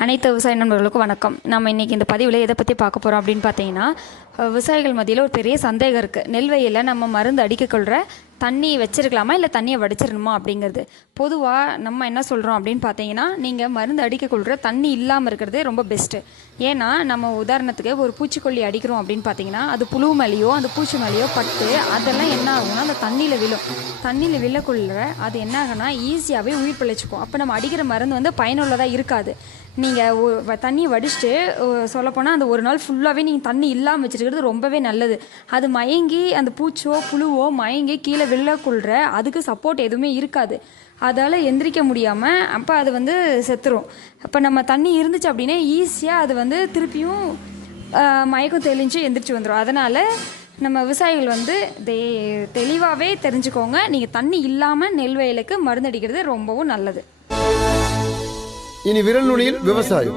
அனைத்து விவசாய நண்பர்களுக்கும் வணக்கம். நம்ம இன்றைக்கி இந்த பதிவில் எதை பற்றி பார்க்க போகிறோம் அப்படின்னு பார்த்தீங்கன்னா, விவசாயிகள் மத்தியில் ஒரு பெரிய சந்தேகம் இருக்குது. நெல் வயலில் நம்ம மருந்து அடிக்கொள்கிற தண்ணி வச்சிருக்கலாமா இல்லை தண்ணியை வடிச்சிடணுமா அப்படிங்கிறது. பொதுவாக நம்ம என்ன சொல்கிறோம் அப்படின்னு பார்த்தீங்கன்னா, நீங்கள் மருந்து அடிக்கொள்கிற தண்ணி இல்லாமல் இருக்கிறதே ரொம்ப பெஸ்ட்டு. ஏன்னா நம்ம உதாரணத்துக்கு ஒரு பூச்சிக்கொல்லி அடிக்கிறோம் அப்படின்னு பார்த்தீங்கன்னா, அது புழு மேலேயோ அந்த பூச்சி மேலேயோ பட்டு அதெல்லாம் என்ன ஆகும்னா அந்த தண்ணியில் விழும். தண்ணியில் விழக்குள்ள அது என்ன ஆகுனா ஈஸியாகவே உயிர் பிழைச்சிக்கும். அப்போ நம்ம அடிக்கிற மருந்து வந்து பயனுள்ளதாக இருக்காது. நீங்கள் தண்ணி வடிச்சிட்டு சொல்லப்போனால் அந்த ஒரு நாள் ஃபுல்லாகவே நீங்கள் தண்ணி இல்லாமல் வச்சுருக்கிறது ரொம்பவே நல்லது. அது மயங்கி அந்த பூச்சோ புழுவோ மயங்கி கீழே விழக்குள்ள அதுக்கு சப்போர்ட் எதுவுமே இருக்காது. அதால் எந்திரிக்க முடியாமல் அப்போ அது வந்து செத்துரும். அப்போ நம்ம தண்ணி இருந்துச்சு அப்படின்னா ஈஸியாக அது வந்து திருப்பியும் மயக்கம் தெளிஞ்சு எந்திரிச்சு வந்துடும். அதனால் நம்ம விவசாயிகள் வந்து தெளிவாகவே தெரிஞ்சுக்கோங்க, நீங்கள் தண்ணி இல்லாமல் நெல் வயலுக்கு மருந்தடிக்கிறது ரொம்பவும் நல்லது. இனி விரல் நுனியில் விவசாயம்.